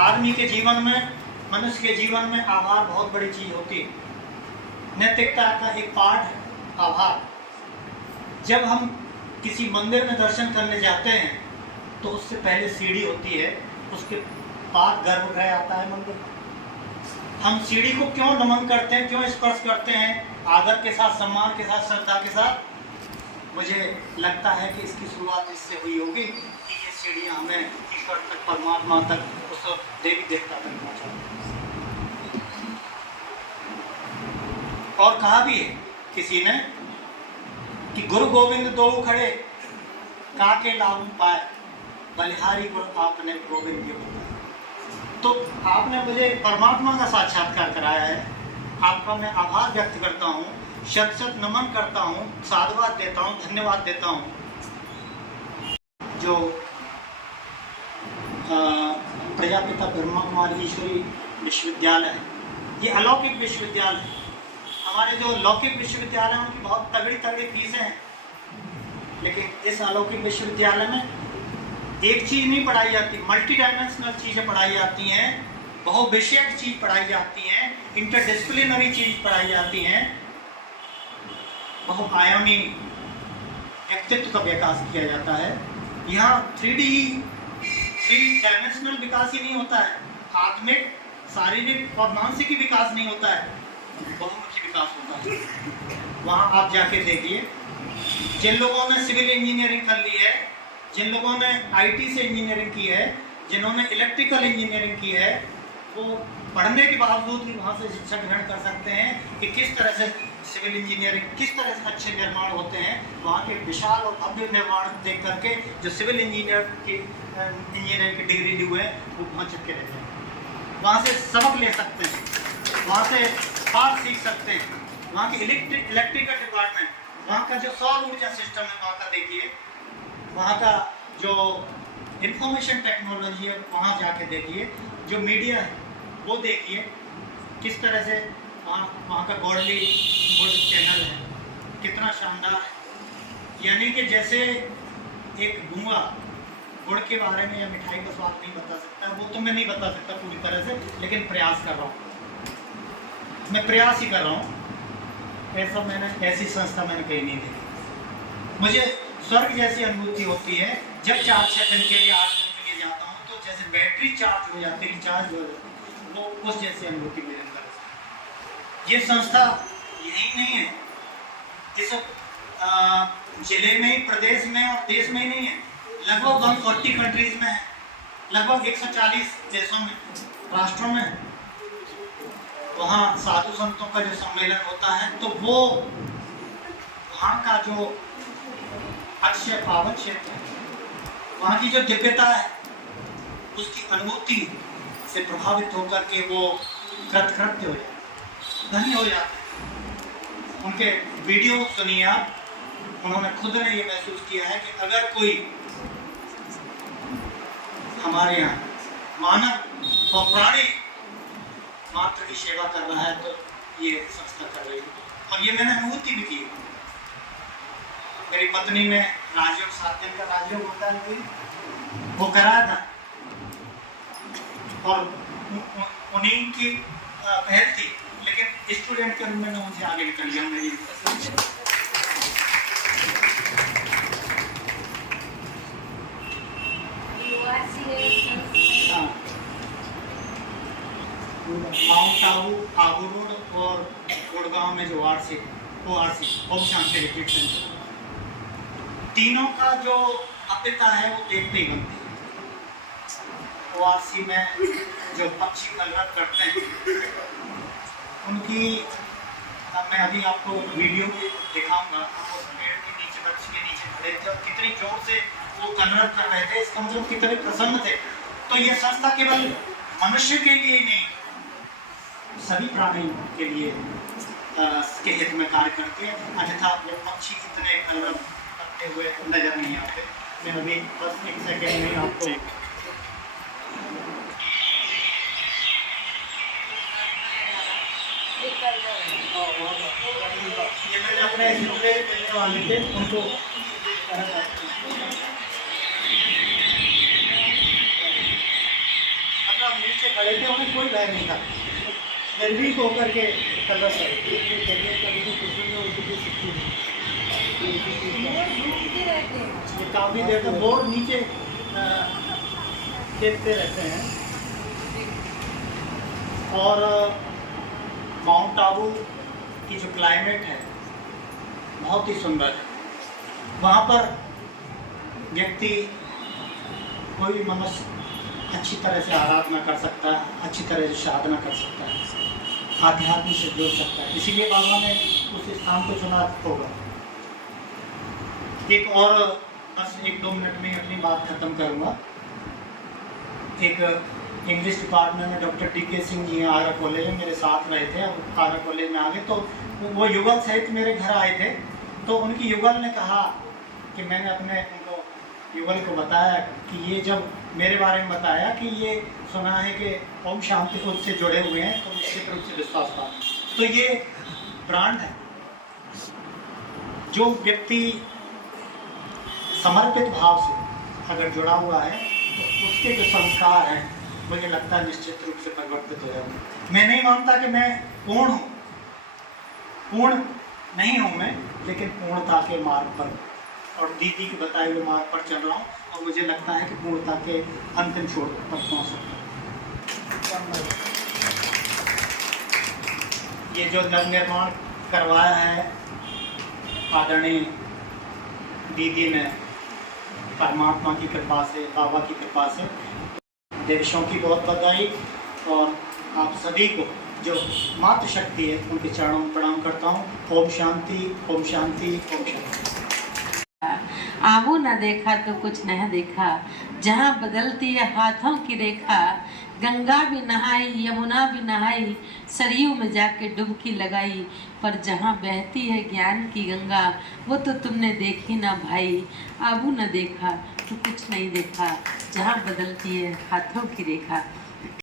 आदमी के जीवन में, मनुष्य के जीवन में आभार बहुत बड़ी चीज़ होती है। नैतिकता का एक पार्ट है आभार। जब हम किसी मंदिर में दर्शन करने जाते हैं तो उससे पहले सीढ़ी होती है, उसके बाद गर्भगृह आता है मंदिर। हम सीढ़ी को क्यों नमन करते हैं, क्यों स्पर्श करते हैं, आदर के साथ, सम्मान के साथ, श्रद्धा के साथ? मुझे लगता है कि इसकी शुरुआत इससे हुई होगी कि ये सीढ़ियाँ हमें ईश्वर तक, परमात्मा तक, उस देवी देवता तक पहुँचाती। और कहा भी है किसी ने कि गुरु गोविंद दो खड़े, काके लागू पाए, बलिहारी गुरु आपने गोविंद के बताया। तो आपने मुझे परमात्मा का साक्षात्कार कराया है, आपका मैं आभार व्यक्त करता हूँ, शत शत नमन करता हूँ, साधुवाद देता हूँ, धन्यवाद देता हूँ। जो प्रजापिता ब्रह्मा कुमारी ईश्वरी विश्वविद्यालय है, ये अलौकिक विश्वविद्यालय है। हमारे जो लौकिक विश्वविद्यालय हैं उनकी बहुत तगड़ी तगड़ी फीसें हैं, लेकिन इस अलौकिक विश्वविद्यालय में एक चीज़ नहीं पढ़ाई जाती, मल्टी डायमेंशनल चीज़ें पढ़ाई जाती हैं, बहुविषयक चीज़ पढ़ाई जाती हैं, इंटरडिसिप्लिनरी चीज़ पढ़ाई जाती हैं, बहुआयामी व्यक्तित्व का विकास किया जाता है। यहाँ 3 डायमेंशनल विकास ही नहीं होता है, आत्मिक, शारीरिक और मानसिक विकास नहीं होता है, बहुमुखी विकास होता है। वहाँ आप जाके देखिए, जिन लोगों ने सिविल इंजीनियरिंग कर ली है, जिन लोगों ने आईटी से इंजीनियरिंग की है, जिन्होंने इलेक्ट्रिकल इंजीनियरिंग की है, वो पढ़ने के बावजूद भी वहाँ से शिक्षा ग्रहण कर सकते हैं कि किस तरह से सिविल इंजीनियरिंग, किस तरह से अच्छे निर्माण होते हैं। वहाँ के विशाल और भव्य निर्माण देख करके जो सिविल इंजीनियरिंग की डिग्री ली हुए हैं वो वहाँ चिपके रहते हैं, वहाँ से सबक ले सकते हैं, वहाँ से पाठ सीख सकते हैं। वहाँ के इलेक्ट्रिकल डिपार्टमेंट, वहाँ का जो सौर ऊर्जा सिस्टम है वहाँ का देखिए, वहाँ का जो इंफॉर्मेशन टेक्नोलॉजी है वहाँ जाके देखिए, जो मीडिया है वो देखिए, किस तरह से वहाँ का गॉडली गुड चैनल है, कितना शानदार है। यानी कि जैसे एक गूंगा गुड़ के बारे में या मिठाई का स्वाद नहीं बता सकता, वो तो मैं नहीं बता सकता पूरी तरह से, लेकिन प्रयास कर रहा हूँ, मैं प्रयास ही कर रहा हूँ। ऐसी संस्था मैंने कहीं नहीं देखी। मुझे स्वर्ग जैसी अनुभूति होती है जब 4-6 दिन के लिए, 8 दिन के लिए जाता हूँ, तो जैसे बैटरी चार्ज हो जाती है, रिचार्ज हो जाती है, वो उस जैसी अनुभूति मेरे अंदर है। ये संस्था यही नहीं है, इस जिले में ही, प्रदेश में और देश में ही नहीं है, लगभग 140 कंट्रीज में है, लगभग 140 देशों में, राष्ट्रों में। वहाँ साधु संतों का जो सम्मेलन होता है तो वो वहाँ का जो अक्षय पावन क्षेत्र है, वहाँ की जो दिव्यता है, उसकी अनुभूति से प्रभावित होकर के वो कृतकृत्य हो जाते, धन्य हो जाते। उनके वीडियो सुनिए आप, उन्होंने खुद ने ये महसूस किया है कि अगर कोई हमारे यहाँ मानव और प्राणी मात्र की सेवा कर रहा है तो ये संस्था कर रही है। और ये मैंने अनुभूति भी की। मेरी पत्नी ने राजयोग 7 दिन का राजयोग होता है वो कराया था, और उन्हीं की पहल थी, लेकिन स्टूडेंट के रूप में उनसे आगे निकल गया। मेरी माउंट आबू रोड और गुड़गांव में जो ORC Om Shanti retreat centre, तीनों का जो भव्यता है वो देखते ही बनती है। ORC में जो पक्षी कलरव करते हैं उनकी मैं अभी आपको वीडियो में दिखाऊंगा। पेड़ के नीचे, वृक्ष के नीचे खड़े थे और कितनी जोर से वो कलरव कर रहे थे, इसका मतलब कितने प्रसन्न थे। तो ये संस्था केवल मनुष्य के लिए ही नहीं, सभी प्राणियों के लिए के हित में कार्य करते हैं। अन्यथा वो पक्षी इतने कलरव करते हुए नजर नहीं आते। मैं अभी बस 1 सेकेंड में आपको ये मैंने अपने पहले वाले थे उनको मतलब नीचे खड़े थे, उन्हें कोई भय नहीं था, निर्भीक होकर के कलश है। काफ़ी देर तक बोर्ड नीचे खेलते रहते हैं। और माउंट आबू की जो क्लाइमेट है बहुत ही सुंदर है। वहाँ पर व्यक्ति, कोई भी मनुष्य अच्छी तरह से आराधना कर सकता है, अच्छी तरह से साधना कर सकता है, आध्यात्म से जुड़ सकता है। इसीलिए बाबा ने उस स्थान को चुना होगा। एक और बस 1-2 मिनट में अपनी बात खत्म करूँगा। एक इंग्लिश डिपार्टमेंट में doctor DK Singh ji Agra college में मेरे साथ रहे थे। अब आगरा कॉलेज में आ गए तो वो युगल सहित मेरे घर आए थे। तो उनकी युगल ने कहा कि मैंने अपने उनको युगल को बताया कि ये जब मेरे बारे में बताया कि ये सुना है कि ओम शांति खुद से जुड़े हुए हैं, तो निश्चित रूप से विश्वास था। तो ये ब्रांड है। जो व्यक्ति समर्पित भाव से अगर जुड़ा हुआ है तो उसके जो संस्कार हैं, मुझे लगता है निश्चित रूप से परिवर्तित हो जाएंगे। मैं नहीं मानता कि मैं पूर्ण हूँ, पूर्ण नहीं हूँ मैं, लेकिन पूर्णता के मार्ग पर और दीदी के बताए हुए मार्ग पर चल रहा हूँ। और मुझे लगता है कि पूर्णता के अंतिम छोर पर पहुँच सकता हूँ। ये जो नवनिर्माण करवाया है आदरणीय दीदी ने, परमात्मा की कृपा से, बाबा की कृपा से, देशों की बहुत बधाई। और आप सभी को जो मातृशक्ति है उनके चरणों में प्रणाम करता हूँ। ओम शांति, ओम शांति, ओम शांति। आबू न देखा तो कुछ नहीं देखा, जहाँ बदलती है हाथों की रेखा। गंगा भी नहाई, यमुना भी नहाई, सरयू में जाके डुबकी लगाई, पर जहाँ बहती है ज्ञान की गंगा वो तो तुमने देखी ना भाई। आबू न देखा तो कुछ नहीं देखा, जहाँ बदलती है हाथों की रेखा।